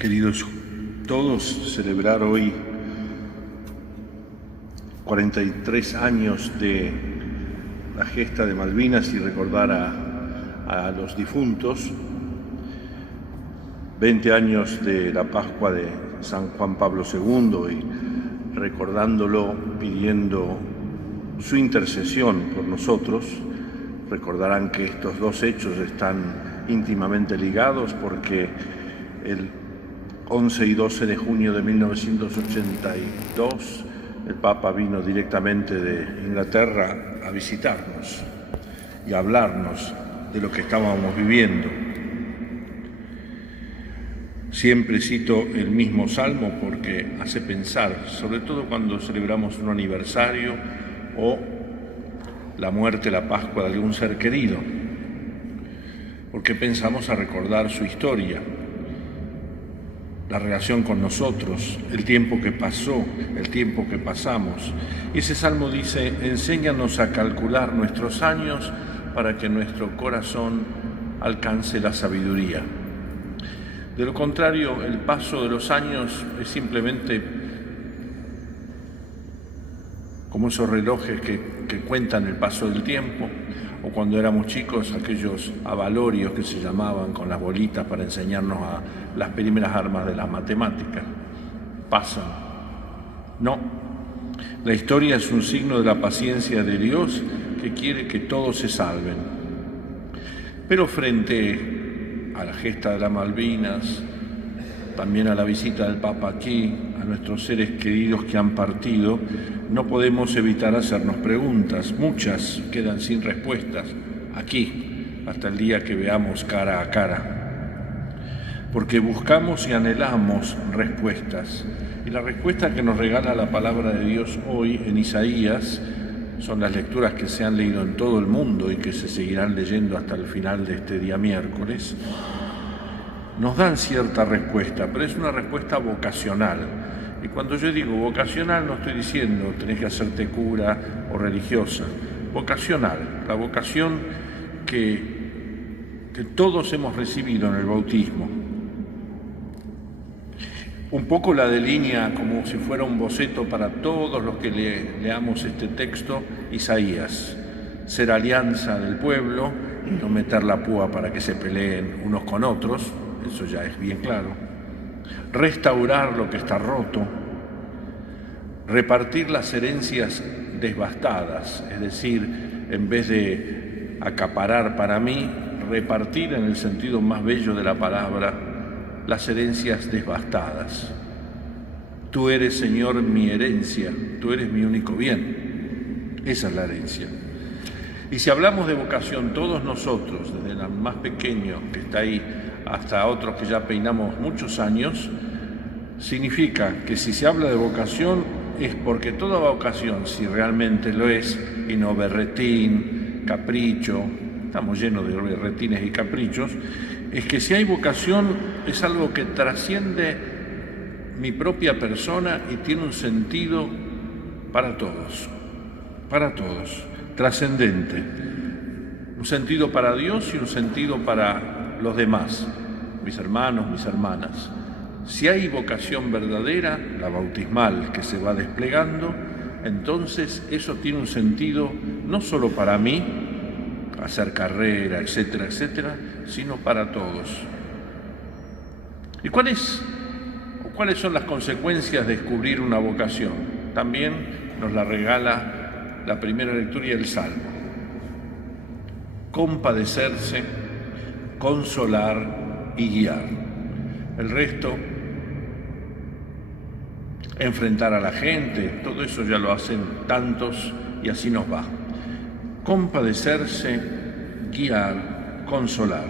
Queridos todos, celebrar hoy 43 años de la gesta de Malvinas y recordar a los difuntos, 20 años de la Pascua de San Juan Pablo II y recordándolo, pidiendo su intercesión por nosotros. Recordarán que estos dos hechos están íntimamente ligados porque el 11 y 12 de junio de 1982 el Papa vino directamente de Inglaterra a visitarnos y a hablarnos de lo que estábamos viviendo. Siempre cito el mismo salmo porque hace pensar, sobre todo cuando celebramos un aniversario o la muerte, la Pascua de algún ser querido, porque pensamos a recordar su historia, la relación con nosotros, el tiempo que pasó, el tiempo que pasamos. Y ese salmo dice: enséñanos a calcular nuestros años para que nuestro corazón alcance la sabiduría. De lo contrario, el paso de los años es simplemente como esos relojes que cuentan el paso del tiempo, o cuando éramos chicos, aquellos avalorios que se llamaban con las bolitas para enseñarnos a las primeras armas de la matemática. Pasan. No. La historia es un signo de la paciencia de Dios que quiere que todos se salven. Pero frente a la gesta de las Malvinas, también a la visita del Papa aquí, a nuestros seres queridos que han partido, no podemos evitar hacernos preguntas. Muchas quedan sin respuestas aquí, hasta el día que veamos cara a cara. Porque buscamos y anhelamos respuestas. Y la respuesta que nos regala la palabra de Dios hoy en Isaías son las lecturas que se han leído en todo el mundo y que se seguirán leyendo hasta el final de este día miércoles. Nos dan cierta respuesta, pero es una respuesta vocacional. Y cuando yo digo vocacional no estoy diciendo tenés que hacerte cura o religiosa. Vocacional, la vocación que todos hemos recibido en el bautismo. Un poco la delinea como si fuera un boceto para todos los que leamos este texto, Isaías. Ser alianza del pueblo y no meter la púa para que se peleen unos con otros, eso ya es bien claro. Restaurar lo que está roto, repartir las herencias devastadas, es decir, en vez de acaparar para mí, repartir en el sentido más bello de la palabra las herencias devastadas. Tú eres, Señor, mi herencia, tú eres mi único bien. Esa es la herencia. Y si hablamos de vocación, todos nosotros, desde el más pequeño que está ahí hasta otros que ya peinamos muchos años, significa que si se habla de vocación es porque toda vocación, si realmente lo es, y no berretín, capricho, estamos llenos de berretines y caprichos, es que si hay vocación es algo que trasciende mi propia persona y tiene un sentido para todos, trascendente, un sentido para Dios y un sentido para los demás, mis hermanos, mis hermanas. Si hay vocación verdadera, la bautismal que se va desplegando, entonces eso tiene un sentido no solo para mí, hacer carrera, etcétera, etcétera, sino para todos. ¿Y cuáles son las consecuencias de descubrir una vocación? También nos la regala la primera lectura y el Salmo. Compadecerse, consolar y guiar. El resto, enfrentar a la gente, todo eso ya lo hacen tantos y así nos va. Compadecerse, guiar, consolar.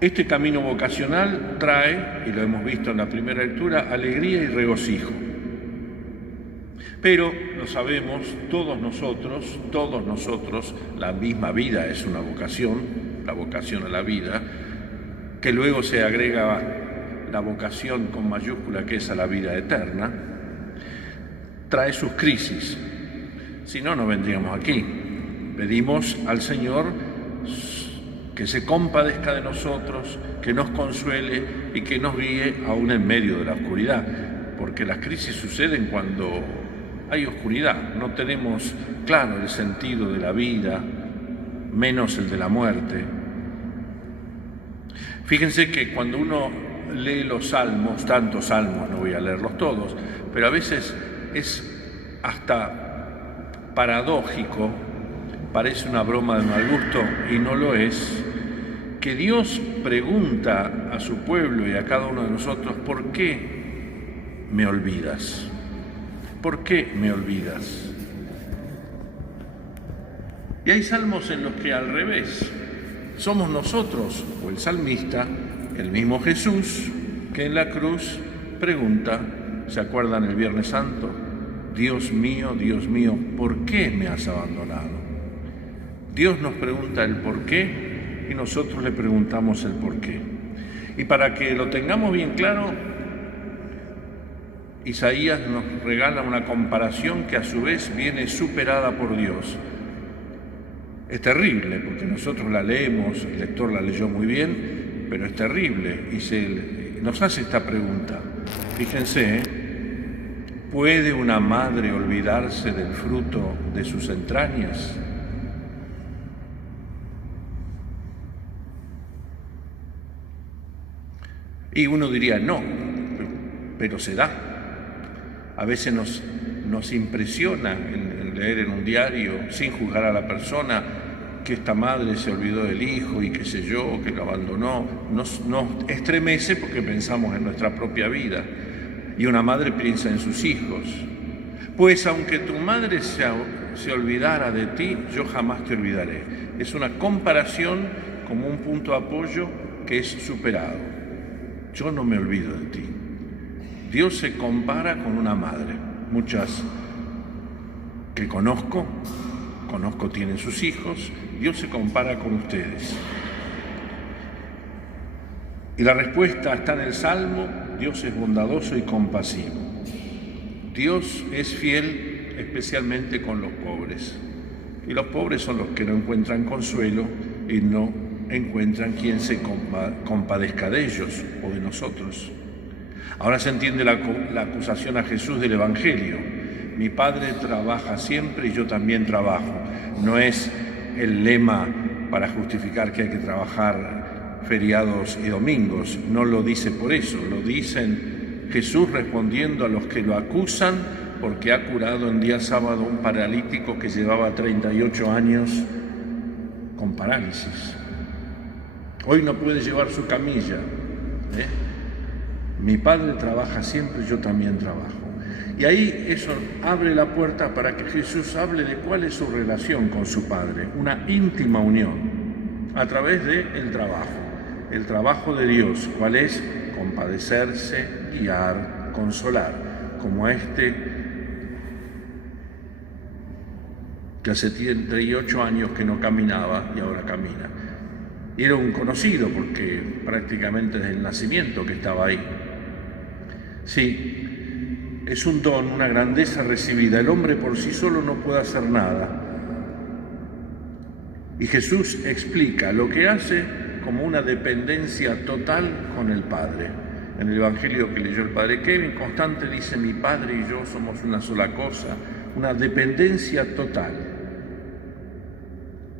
Este camino vocacional trae, y lo hemos visto en la primera lectura, alegría y regocijo. Pero lo sabemos, todos nosotros, la misma vida es una vocación, la vocación a la vida, que luego se agrega la vocación con mayúscula que es a la vida eterna, trae sus crisis. Si no, no vendríamos aquí. Pedimos al Señor que se compadezca de nosotros, que nos consuele y que nos guíe aún en medio de la oscuridad, porque las crisis suceden cuando hay oscuridad, no tenemos claro el sentido de la vida, menos el de la muerte. Fíjense que cuando uno lee los salmos, tantos salmos, no voy a leerlos todos, pero a veces es hasta paradójico, parece una broma de mal gusto y no lo es, que Dios pregunta a su pueblo y a cada uno de nosotros: ¿por qué me olvidas? ¿Por qué me olvidas? Y hay salmos en los que al revés, somos nosotros o el salmista, el mismo Jesús, que en la cruz pregunta, ¿se acuerdan el Viernes Santo? Dios mío, ¿por qué me has abandonado? Dios nos pregunta el por qué y nosotros le preguntamos el por qué. Y para que lo tengamos bien claro, Isaías nos regala una comparación que a su vez viene superada por Dios. Es terrible porque nosotros la leemos, el lector la leyó muy bien, pero es terrible y nos hace esta pregunta. Fíjense, ¿puede una madre olvidarse del fruto de sus entrañas? Y uno diría no, pero se da. A veces nos impresiona el leer en un diario, sin juzgar a la persona, que esta madre se olvidó del hijo y qué sé yo, que lo abandonó. Nos estremece porque pensamos en nuestra propia vida. Y una madre piensa en sus hijos. Pues aunque tu madre se olvidara de ti, yo jamás te olvidaré. Es una comparación como un punto de apoyo que es superado. Yo no me olvido de ti. Dios se compara con una madre. Muchas que conozco tienen sus hijos. Dios se compara con ustedes. Y la respuesta está en el Salmo: Dios es bondadoso y compasivo. Dios es fiel especialmente con los pobres. Y los pobres son los que no encuentran consuelo y no encuentran quien se compadezca de ellos o de nosotros. Ahora se entiende la acusación a Jesús del Evangelio. Mi Padre trabaja siempre y yo también trabajo. No es el lema para justificar que hay que trabajar feriados y domingos. No lo dice por eso, lo dicen Jesús respondiendo a los que lo acusan porque ha curado en día sábado un paralítico que llevaba 38 años con parálisis. Hoy no puede llevar su camilla. Mi Padre trabaja siempre, yo también trabajo. Y ahí eso abre la puerta para que Jesús hable de cuál es su relación con su Padre, una íntima unión a través del trabajo de Dios, cuál es compadecerse, guiar, consolar, como este que hace 38 años que no caminaba y ahora camina. Y era un conocido porque prácticamente desde el nacimiento que estaba ahí. Sí, es un don, una grandeza recibida. El hombre por sí solo no puede hacer nada. Y Jesús explica lo que hace como una dependencia total con el Padre. En el Evangelio que leyó el Padre Kevin, constante dice: mi Padre y yo somos una sola cosa, una dependencia total.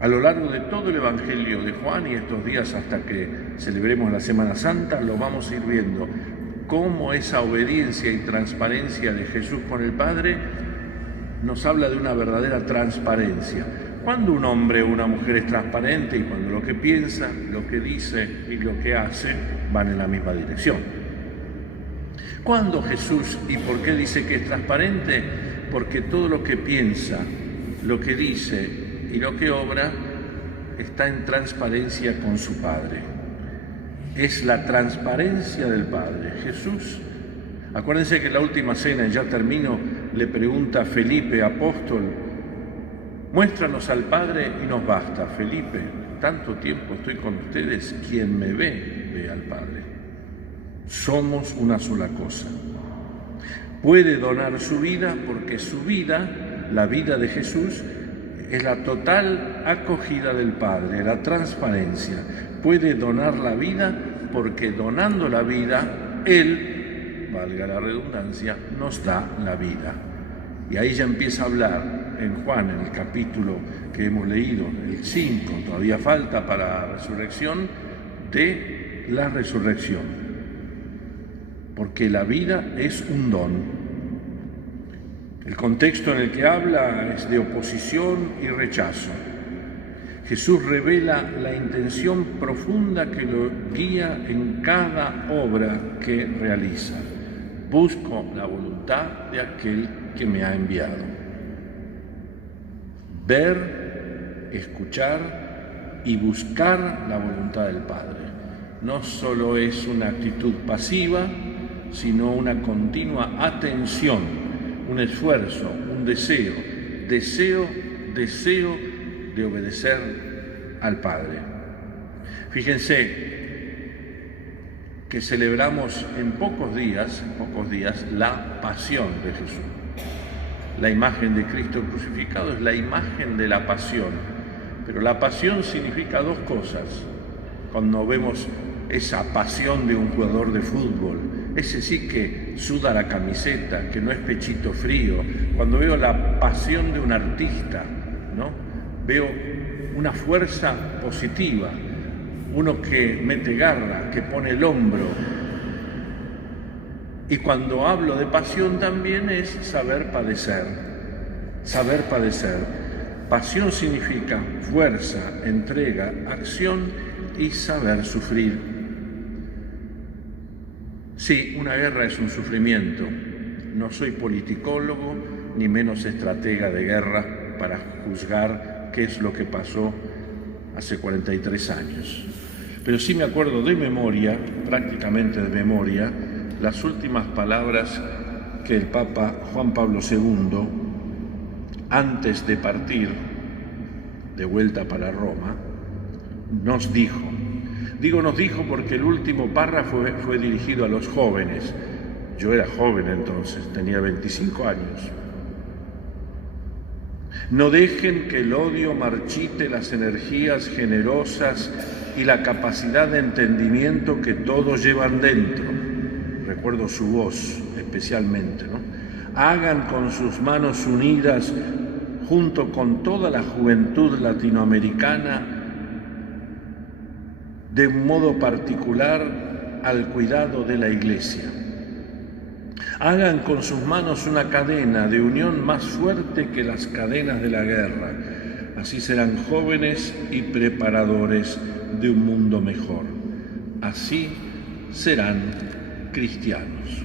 A lo largo de todo el Evangelio de Juan y estos días hasta que celebremos la Semana Santa, lo vamos a ir viendo, cómo esa obediencia y transparencia de Jesús con el Padre nos habla de una verdadera transparencia. Cuando un hombre o una mujer es transparente y cuando lo que piensa, lo que dice y lo que hace van en la misma dirección. Cuando Jesús, ¿y por qué dice que es transparente? Porque todo lo que piensa, lo que dice y lo que obra está en transparencia con su Padre. Es la transparencia del Padre. Jesús, acuérdense que en la última cena, ya termino, le pregunta a Felipe, apóstol: muéstranos al Padre y nos basta. Felipe, tanto tiempo estoy con ustedes, quien me ve al Padre. Somos una sola cosa. Puede donar su vida porque su vida, la vida de Jesús, es la total acogida del Padre, la transparencia. Puede donar la vida porque donando la vida, Él, valga la redundancia, nos da la vida. Y ahí ya empieza a hablar en Juan, en el capítulo que hemos leído, el 5, todavía falta para la resurrección, de la resurrección. Porque la vida es un don. El contexto en el que habla es de oposición y rechazo. Jesús revela la intención profunda que lo guía en cada obra que realiza. Busco la voluntad de aquel que me ha enviado. Ver, escuchar y buscar la voluntad del Padre. No solo es una actitud pasiva, sino una continua atención, un esfuerzo, un deseo de obedecer al Padre. Fíjense que celebramos en pocos días la pasión de Jesús. La imagen de Cristo crucificado es la imagen de la pasión, pero la pasión significa dos cosas. Cuando vemos esa pasión de un jugador de fútbol, ese sí que suda la camiseta, que no es pechito frío. Cuando veo la pasión de un artista, ¿no? Veo una fuerza positiva, uno que mete garra, que pone el hombro. Y cuando hablo de pasión también es saber padecer. Saber padecer. Pasión significa fuerza, entrega, acción y saber sufrir. Sí, una guerra es un sufrimiento. No soy politicólogo ni menos estratega de guerra para juzgar qué es lo que pasó hace 43 años. Pero sí me acuerdo de memoria, prácticamente de memoria, las últimas palabras que el Papa Juan Pablo II, antes de partir de vuelta para Roma, nos dijo. Digo nos dijo porque el último párrafo fue dirigido a los jóvenes. Yo era joven entonces, tenía 25 años. No dejen que el odio marchite las energías generosas y la capacidad de entendimiento que todos llevan dentro. Recuerdo su voz especialmente, ¿no? Hagan con sus manos unidas, junto con toda la juventud latinoamericana, de un modo particular al cuidado de la Iglesia. Hagan con sus manos una cadena de unión más fuerte que las cadenas de la guerra. Así serán jóvenes y preparadores de un mundo mejor. Así serán cristianos.